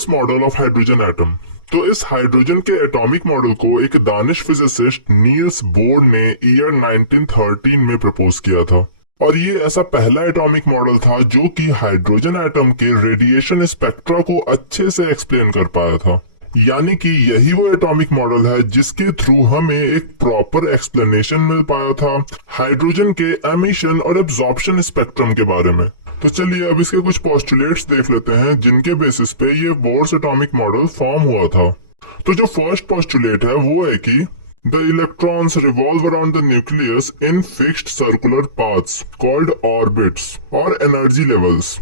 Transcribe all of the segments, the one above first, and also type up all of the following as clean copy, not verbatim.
Bohr's model of hydrogen atom. तो इस hydrogen के एटॉमिक मॉडल को एक दानिश फिजिसिस्ट नील्स बोर ने ईयर 1913 में प्रपोज किया था। और ये ऐसा पहला एटॉमिक मॉडल था जो कि हाइड्रोजन एटम के रेडिएशन स्पेक्ट्रा को अच्छे से एक्सप्लेन कर पाया था। यानी कि यही वो एटॉमिक मॉडल है जिसके थ्रू हमें एक प्रॉपर एक्सप्लेनेशन मिल पाया था हाइड्रोजन के एमिशन और एब्जॉर्प्शन स्पेक्ट्रम के बारे में। तो चलिए अब इसके कुछ पोस्टुलेट्स देख लेते हैं जिनके बेसिस पे ये बोर्स एटॉमिक मॉडल फॉर्म हुआ था। तो जो फर्स्ट पोस्टुलेट है वो है कि the electrons revolve around the nucleus in fixed circular paths called orbits और energy levels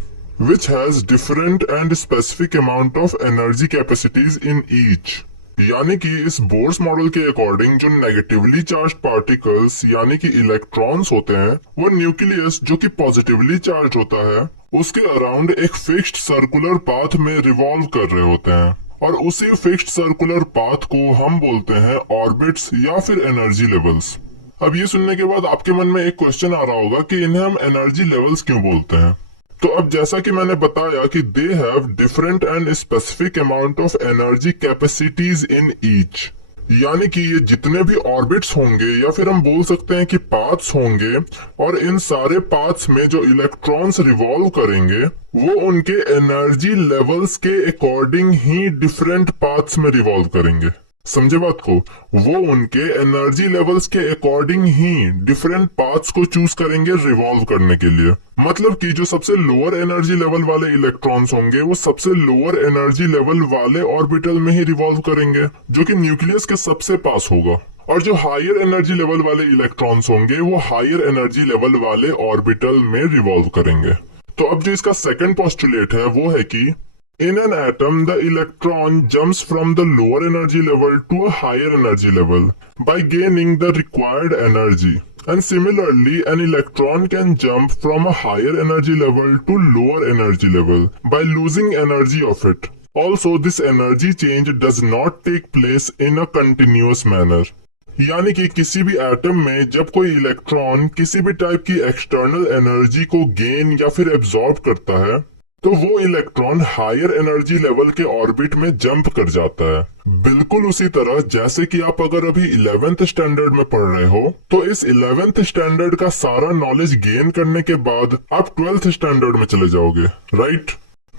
which has different and specific amount of energy capacities in each। यानी कि इस बोर्स मॉडल के अकॉर्डिंग जो नेगेटिवली चार्ज पार्टिकल्स यानी कि electrons होते हैं वो न्यूक्लियस जो कि पॉजिटिवली चार्ज होता है उसके अराउंड एक फिक्स्ड सर्कुलर पाथ में रिवॉल्व कर रहे होते हैं और उसी फिक्स्ड सर्कुलर पाथ को हम बोलते हैं ऑर्बिट्स या फिर एनर्जी लेवल्स। अब ये सुनने के बाद आपके मन में एक क्वेश्चन आ रहा होगा कि इन्हें हम एनर्जी लेवल्स क्यों बोलते हैं। तो अब जैसा कि मैंने बताया कि they have different and specific amount of energy capacities in each. यानी कि ये जितने भी ऑर्बिट्स होंगे या फिर हम बोल सकते हैं कि पाथ्स होंगे और इन सारे पाथ्स में जो इलेक्ट्रॉन्स रिवॉल्व करेंगे वो उनके एनर्जी लेवल्स के अकॉर्डिंग ही डिफरेंट पाथ्स में रिवॉल्व करेंगे। समझे बात को, वो उनके एनर्जी लेवल्स के अकॉर्डिंग ही डिफरेंट पाथ्स को चूज करेंगे रिवॉल्व करने के लिए। मतलब कि जो सबसे लोअर एनर्जी लेवल वाले इलेक्ट्रॉन्स होंगे वो सबसे लोअर एनर्जी लेवल वाले ऑर्बिटल में ही रिवॉल्व करेंगे जो कि न्यूक्लियस के सबसे पास होगा, और जो हायर एनर्जी लेवल वाले इलेक्ट्रॉन्स होंगे वो हायर एनर्जी लेवल वाले ऑर्बिटल में रिवॉल्व करेंगे। तो अब जो इसका सेकंड पोस्टुलेट है वो है कि in an atom, the electron jumps from the lower energy level to a higher energy level by gaining the required energy. And similarly, an electron can jump from a higher energy level to lower energy level by losing energy of it. Also, this energy change does not take place in a continuous manner. यानी कि किसी भी atom में जब कोई electron किसी भी type की एक्सटर्नल एनर्जी को गेन या फिर एब्जॉर्ब करता है तो वो इलेक्ट्रॉन हायर एनर्जी लेवल के ऑर्बिट में जंप कर जाता है। बिल्कुल उसी तरह जैसे कि आप अगर अभी 11th स्टैंडर्ड में पढ़ रहे हो तो इस 11th स्टैंडर्ड का सारा नॉलेज गेन करने के बाद आप 12th स्टैंडर्ड में चले जाओगे, राइट।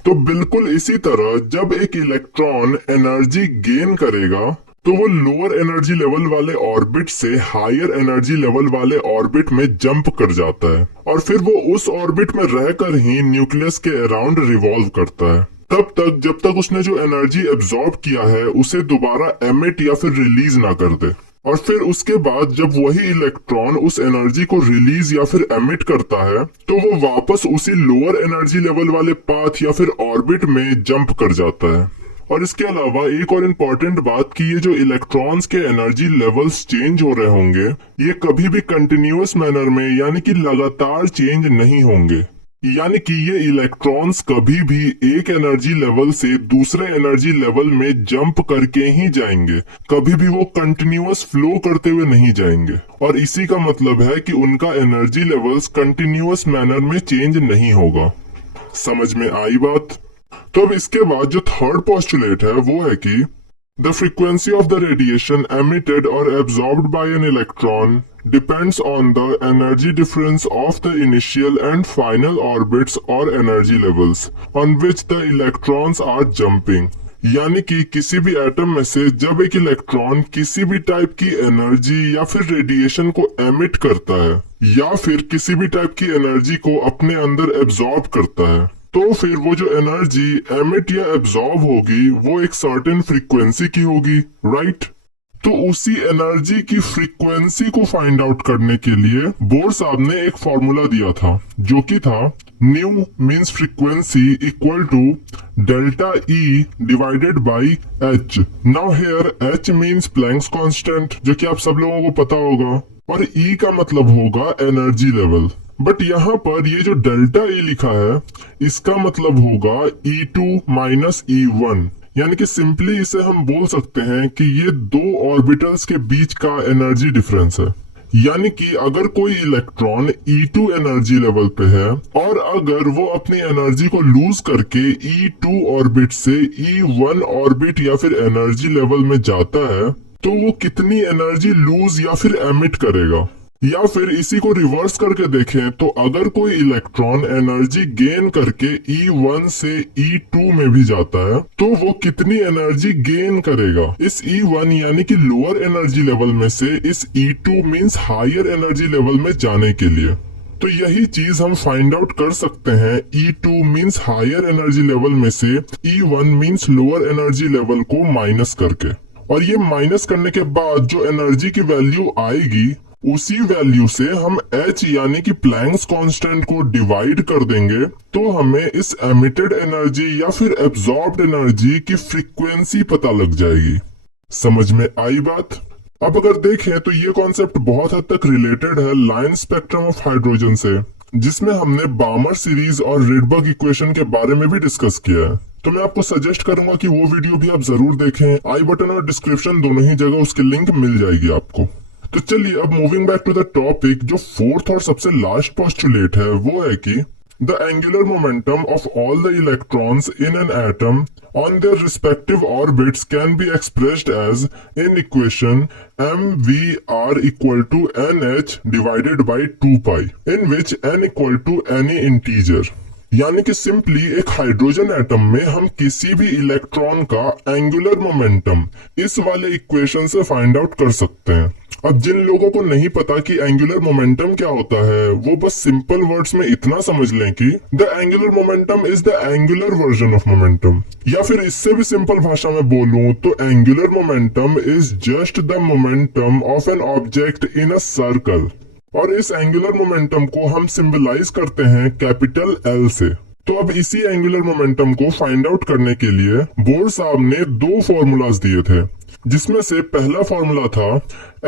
तो बिल्कुल इसी तरह जब एक इलेक्ट्रॉन एनर्जी गेन करेगा तो वो लोअर एनर्जी लेवल वाले ऑर्बिट से हायर एनर्जी लेवल वाले ऑर्बिट में जंप कर जाता है और फिर वो उस ऑर्बिट में रहकर ही न्यूक्लियस के अराउंड रिवॉल्व करता है तब तक जब तक उसने जो एनर्जी एब्जॉर्ब किया है उसे दोबारा एमिट या फिर रिलीज ना कर दे। और फिर उसके बाद जब वही इलेक्ट्रॉन उस एनर्जी को रिलीज या फिर एमिट करता है तो वो वापस उसी लोअर एनर्जी लेवल वाले पाथ या फिर ऑर्बिट में जंप कर जाता है। और इसके अलावा एक और इम्पोर्टेंट बात कि ये जो इलेक्ट्रॉन्स के एनर्जी लेवल्स चेंज हो रहे होंगे ये कभी भी कंटिन्यूअस मैनर में यानी कि लगातार चेंज नहीं होंगे। यानी कि ये इलेक्ट्रॉन्स कभी भी एक एनर्जी लेवल से दूसरे एनर्जी लेवल में जंप करके ही जाएंगे, कभी भी वो कंटिन्यूअस फ्लो करते हुए नहीं जाएंगे। और इसी का मतलब है कि उनका एनर्जी लेवल्स कंटिन्यूअस मैनर में चेंज नहीं होगा। समझ में आई बात। तो अब इसके बाद जो थर्ड पोस्टुलेट है वो है कि the frequency of the radiation emitted और absorbed by an electron depends on the energy difference of the initial and final orbits और energy levels on which the electrons are jumping. यानी कि किसी भी एटम में से जब एक इलेक्ट्रॉन किसी भी टाइप की एनर्जी या फिर रेडिएशन को एमिट करता है या फिर किसी भी टाइप की एनर्जी को अपने अंदर एब्जॉर्ब करता है तो फिर वो जो एनर्जी एमिट या एब्जॉर्ब होगी वो एक सर्टेन फ्रीक्वेंसी की होगी, राइट। तो उसी एनर्जी की फ्रीक्वेंसी को फाइंड आउट करने के लिए बोर साहब ने एक फॉर्मूला दिया था जो कि था nu means frequency equal to delta E divided by h. Now here h means Planck's constant जो कि आप सब लोगों को पता होगा और ई का मतलब होगा एनर्जी लेवल। बट यहाँ पर ये जो डेल्टा ई लिखा है इसका मतलब होगा E2 माइनस E1। यानी कि सिंपली इसे हम बोल सकते हैं कि ये दो ऑर्बिटल्स के बीच का एनर्जी डिफरेंस है। यानी कि अगर कोई इलेक्ट्रॉन E2 एनर्जी लेवल पे है और अगर वो अपनी एनर्जी को लूज करके E2 ऑर्बिट से E1 ऑर्बिट या फिर एनर्जी लेवल में जाता है तो वो कितनी एनर्जी लूज या फिर एमिट करेगा। या फिर इसी को रिवर्स करके देखें तो अगर कोई इलेक्ट्रॉन एनर्जी गेन करके E1 से E2 में भी जाता है तो वो कितनी एनर्जी गेन करेगा इस E1 यानी कि लोअर एनर्जी लेवल में से इस E2 means higher energy level में जाने के लिए। तो यही चीज हम फाइंड आउट कर सकते हैं E2 means higher energy level में से E1 means lower energy level को माइनस करके। और ये माइनस करने के बाद जो एनर्जी की वैल्यू आएगी उसी वैल्यू से हम H यानी कि प्लैंक्स कांस्टेंट को डिवाइड कर देंगे तो हमें इस एमिटेड एनर्जी या फिर एब्जॉर्ब्ड एनर्जी की फ्रीक्वेंसी पता लग जाएगी। समझ में आई बात? अब अगर देखें तो ये कॉन्सेप्ट बहुत हद तक रिलेटेड है लाइन स्पेक्ट्रम ऑफ हाइड्रोजन से, जिसमें हमने बामर सीरीज और रिडबर्ग इक्वेशन के बारे में भी डिस्कस किया है। तो मैं आपको सजेस्ट करूंगा कि वो वीडियो भी आप जरूर देखें। आई बटन और डिस्क्रिप्शन दोनों ही जगह उसकी लिंक मिल जाएगी आपको। तो चलिए अब moving back to the topic, जो फोर्थ और सबसे लास्ट पोस्टुलेट है वो है कि the angular momentum of all the electrons in an atom on their respective orbits can be expressed as in equation mvr equal to nh divided by 2 pi in which n equal to any integer. यानी कि simply एक hydrogen atom में हम किसी भी electron का angular momentum इस वाले इक्वेशन से फाइंड आउट कर सकते हैं। अब जिन लोगों को नहीं पता कि एंगुलर मोमेंटम क्या होता है वो बस सिंपल वर्ड्स में इतना समझ लें कि the angular momentum is the angular version of momentum, या फिर इससे भी सिंपल भाषा में बोलूं तो angular momentum is just the momentum of an object in a circle. और इस एंगुलर मोमेंटम को हम सिंबलाइज करते हैं कैपिटल L से। तो अब इसी एंगुलर मोमेंटम को फाइंड आउट करने के लिए बोर साहब ने दो फॉर्मूलाज दिए थे, जिसमें से पहला फॉर्मूला था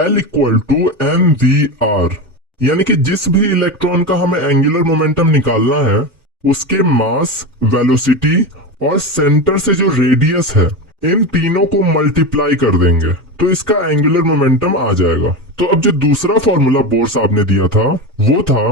L इक्वल टू mvr, यानी कि जिस भी इलेक्ट्रॉन का हमें एंगुलर मोमेंटम निकालना है उसके मास, वेलोसिटी और सेंटर से जो रेडियस है इन तीनों को मल्टीप्लाई कर देंगे तो इसका एंगुलर मोमेंटम आ जाएगा। तो अब जो दूसरा फॉर्मूला बोर साहब ने दिया था वो था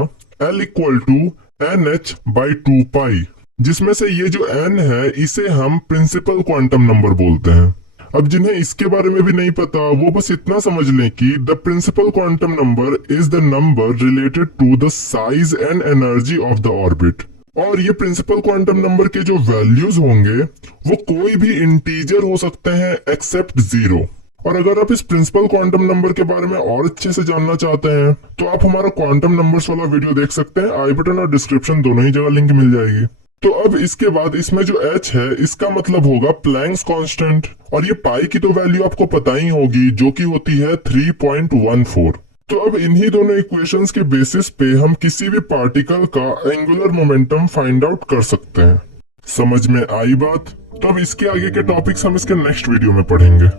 L equal to nh by 2 pi, जिसमें से ये जो n है इसे हम प्रिंसिपल क्वांटम नंबर बोलते हैं। अब जिन्हें इसके बारे में भी नहीं पता वो बस इतना समझ लें कि the principal quantum number is the number related to the size and energy of the orbit. और ये प्रिंसिपल क्वांटम नंबर के जो वैल्यूज होंगे वो कोई भी इंटीजर हो सकते हैं एक्सेप्ट 0। और अगर आप इस प्रिंसिपल क्वांटम नंबर के बारे में और अच्छे से जानना चाहते हैं तो आप हमारा क्वांटम नंबर्स वाला वीडियो देख सकते हैं। आई बटन और डिस्क्रिप्शन दोनों ही जगह लिंक मिल जाएगी। तो अब इसके बाद इसमें जो h है इसका मतलब होगा प्लैंक्स कांस्टेंट, और ये पाई की तो वैल्यू आपको पता ही होगी जो कि होती है 3.14। तो अब इन्हीं दोनों इक्वेशंस के बेसिस पे हम किसी भी पार्टिकल का एंगुलर मोमेंटम फाइंड आउट कर सकते हैं। समझ में आई बात? तो अब इसके आगे के टॉपिक्स हम इसके नेक्स्ट वीडियो में पढ़ेंगे।